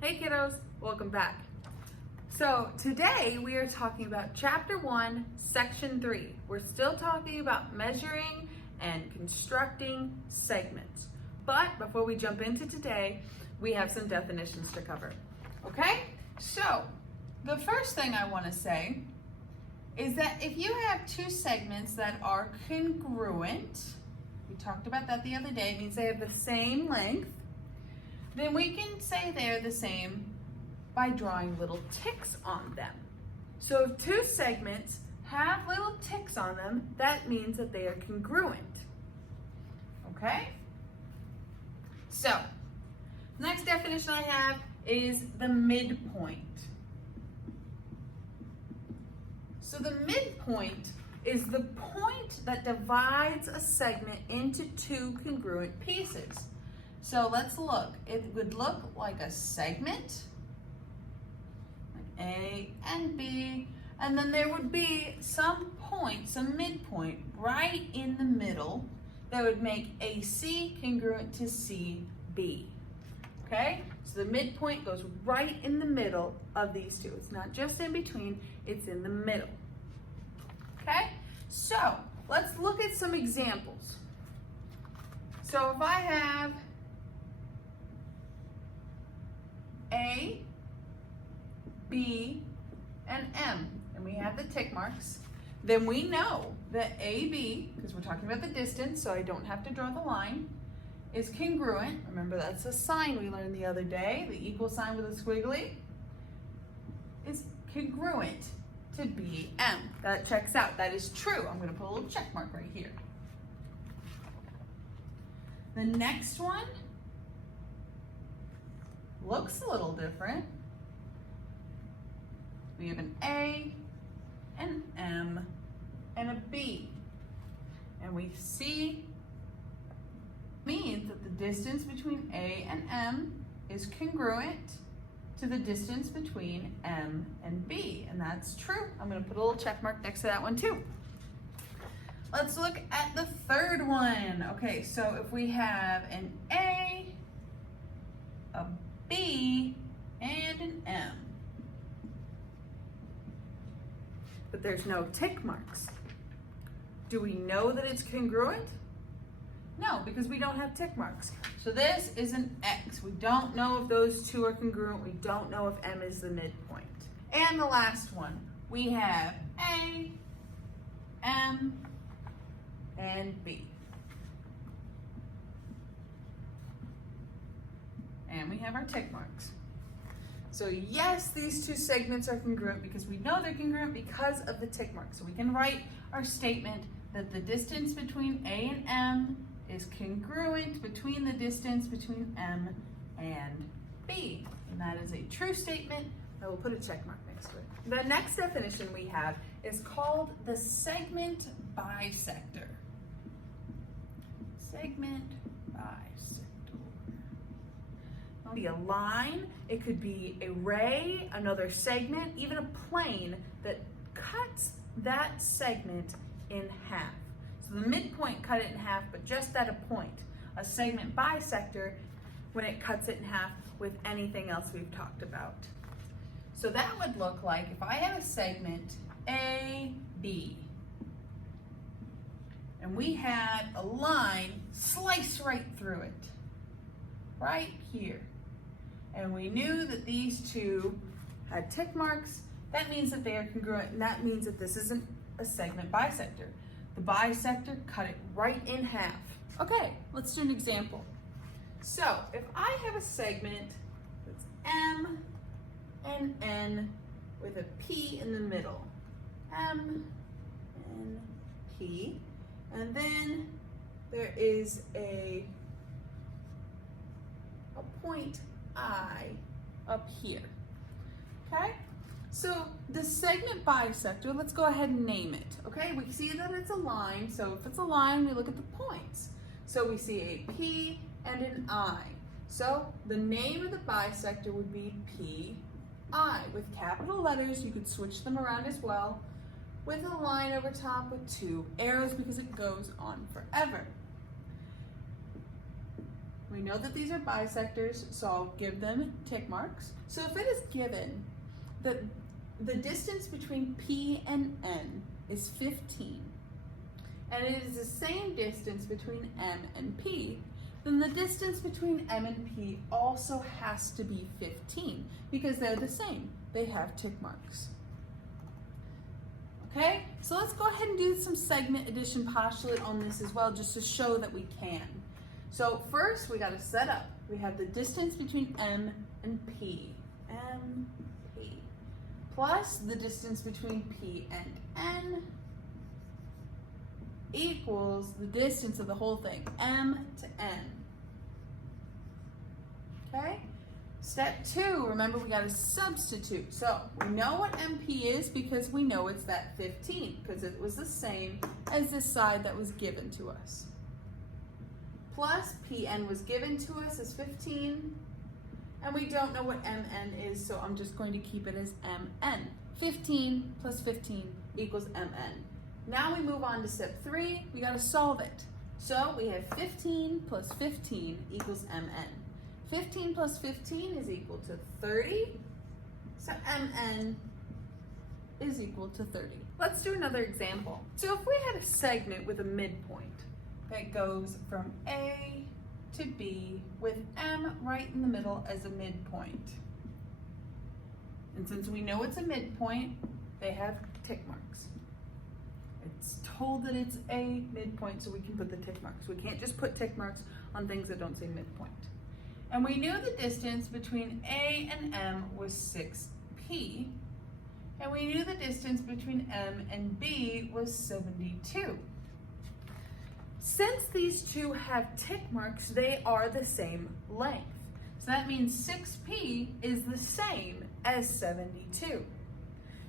Hey kiddos, welcome back. So today we are talking about chapter 1, section 3. We're still talking about measuring and constructing segments. But before we jump into today, we have some definitions to cover. Okay? So the first thing I want to say is that if you have two segments that are congruent, we talked about that the other day, it means they have the same length, then we can say they're the same by drawing little ticks on them. So if two segments have little ticks on them, that means that they are congruent. Okay? So, next definition I have is the midpoint. So the midpoint is the point that divides a segment into two congruent pieces. So let's look. It would look like a segment, like A and B, and then there would be some point, some midpoint right in the middle that would make AC congruent to CB. Okay? So the midpoint goes right in the middle of these two. It's not just in between, it's in the middle. Okay? So let's look at some examples. So if I have A, B, and M, and we have the tick marks, then we know that AB, because we're talking about the distance, so I don't have to draw the line, is congruent. Remember, that's a sign we learned the other day, the equal sign with a squiggly, is congruent to BM. That checks out. That is true. I'm going to put a little check mark right here. The next one looks a little different. We have an A, an M, and a B. And we see means that the distance between A and M is congruent to the distance between M and B. And that's true. I'm going to put a little check mark next to that one too. Let's look at the third one. Okay, so if we have an A, a B, and an M, but there's no tick marks, do we know that it's congruent? No, because we don't have tick marks. So this is an X. We don't know if those two are congruent. We don't know if M is the midpoint. And the last one, we have A, M, and B. And we have our tick marks. So yes, these two segments are congruent because we know they're congruent because of the tick marks. So we can write our statement that the distance between A and M is congruent between the distance between M and B. And that is a true statement. I will put a check mark next to it. The next definition we have is called the segment bisector. Segment bisector. It could be a line, it could be a ray, another segment, even a plane that cuts that segment in half. So the midpoint cut it in half, but just at a point. A segment bisector when it cuts it in half with anything else we've talked about. So that would look like if I had a segment AB and we had a line slice right through it, right here. And we knew that these two had tick marks. That means that they are congruent, and that means that this isn't a segment bisector. The bisector cut it right in half. Okay, let's do an example. So if I have a segment that's M and N with a P in the middle, M and P, and then there is a point I up here, okay? So the segment bisector, let's go ahead and name it, okay? We see that it's a line, so if it's a line, we look at the points. So we see a P and an I. So the name of the bisector would be PI. With capital letters, you could switch them around as well, with a line over top with two arrows because it goes on forever. We We know that these are bisectors, so I'll give them tick marks. So if it is given that the distance between P and N is 15, and it is the same distance between M and P, then the distance between M and P also has to be 15 because they're the same. They have tick marks. Okay, so let's go ahead and do some segment addition postulate on this as well, just to show that we can. So first we got to set up. We have the distance between M and P. M, P. Plus the distance between P and N equals the distance of the whole thing, M to N. Okay? Step 2, remember we got to substitute. So we know what MP is because we know it's that 15 because it was the same as this side that was given to us. Plus PN was given to us as 15, and we don't know what MN is, so I'm just going to keep it as MN. 15 plus 15 equals MN. Now we move on to step 3, we got to solve it. So we have 15 plus 15 equals MN. 15 plus 15 is equal to 30, so MN is equal to 30. Let's do another example. So if we had a segment with a midpoint that goes from A to B with M right in the middle as a midpoint. And since we know it's a midpoint, they have tick marks. It's told that it's a midpoint, so we can put the tick marks. We can't just put tick marks on things that don't say midpoint. And we knew the distance between A and M was 6P, and we knew the distance between M and B was 72. Since these two have tick marks, they are the same length. So that means 6P is the same as 72.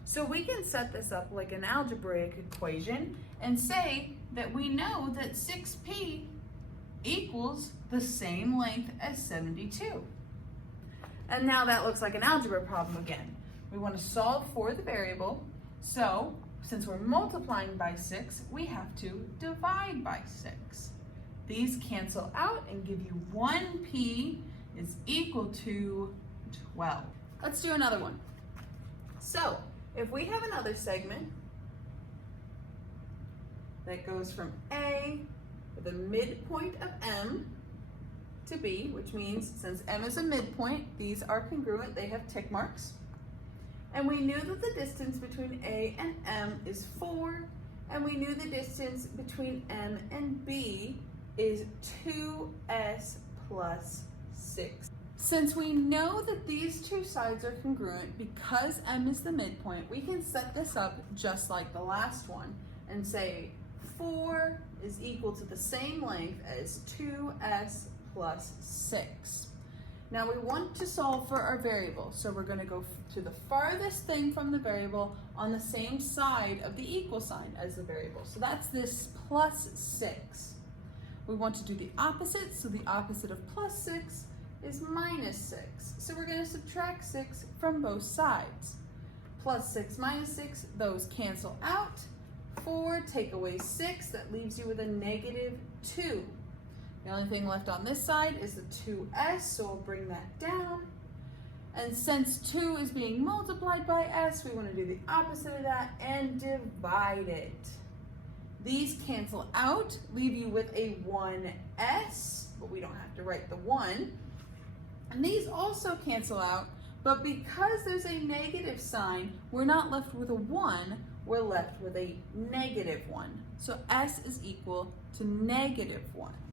So we can set this up like an algebraic equation and say that we know that 6P equals the same length as 72. And now that looks like an algebra problem again. We want to solve for the variable, so since we're multiplying by 6, we have to divide by 6. These cancel out and give you 1P is equal to 12. Let's do another one. So if we have another segment that goes from A with a midpoint of M to B, which means since M is a midpoint, these are congruent, they have tick marks. And we knew that the distance between A and M is 4, and we knew the distance between M and B is 2S plus 6. Since we know that these two sides are congruent because M is the midpoint, we can set this up just like the last one and say 4 is equal to the same length as 2S plus 6. Now we want to solve for our variable, so we're going to go to the farthest thing from the variable on the same side of the equal sign as the variable. So that's this plus 6. We want to do the opposite, so the opposite of plus 6 is minus 6. So we're going to subtract 6 from both sides. Plus 6 minus 6, those cancel out. 4 take away 6, that leaves you with a negative 2. The only thing left on this side is the 2s, so we'll bring that down. And since 2 is being multiplied by s, we want to do the opposite of that and divide it. These cancel out, leave you with a 1s, but we don't have to write the 1. And these also cancel out, but because there's a negative sign, we're not left with a 1, we're left with a negative 1. So s is equal to negative 1.